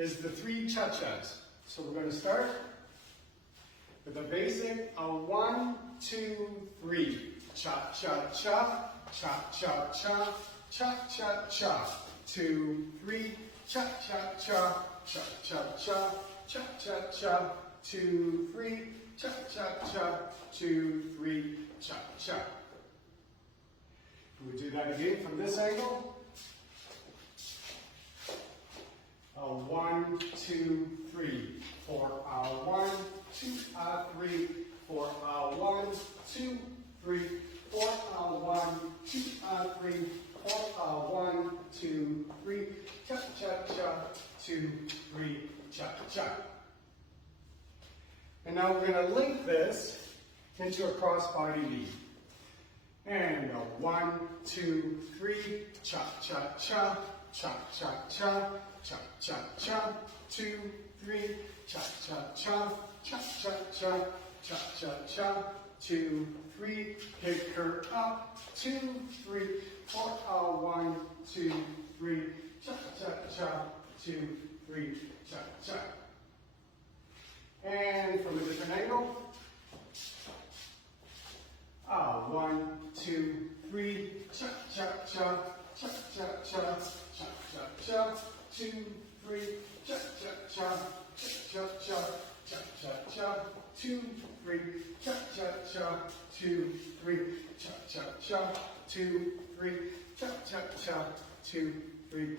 is the 3 cha-chas. So we're going to start with a basic 1, 2, 3. Cha-cha-cha, cha-cha-cha, cha-cha-cha. 2, 3, cha-cha-cha, cha-cha-cha, cha-cha-cha. 2, 3, cha-cha-cha, 2, 3, cha-cha. We do that again from this angle. 1, 2, 3, 4, 1, 2, 3, 4, 1, 2, 3, 4, 1, 2, 3, 4, 1, 2, 3, cha cha cha, 2, 3, cha cha. And now we're going to link this into a cross-body knee. And 1, 2, 3, cha cha cha, cha cha cha, cha cha cha, 2, 3, cha cha cha, cha cha cha, cha cha cha, 2, 3, pick her up, 2, 3, 4, 1, 2, 3, cha cha cha, 2, 3, cha cha. And from a different angle. 1, 2, 3, cha cha cha, cha cha cha, cha cha cha, 2, 3, cha cha cha, cha cha cha, cha cha cha, 2, 3, cha cha cha, 2, 3, cha cha cha, 2, 3, cha cha cha, 2, 3,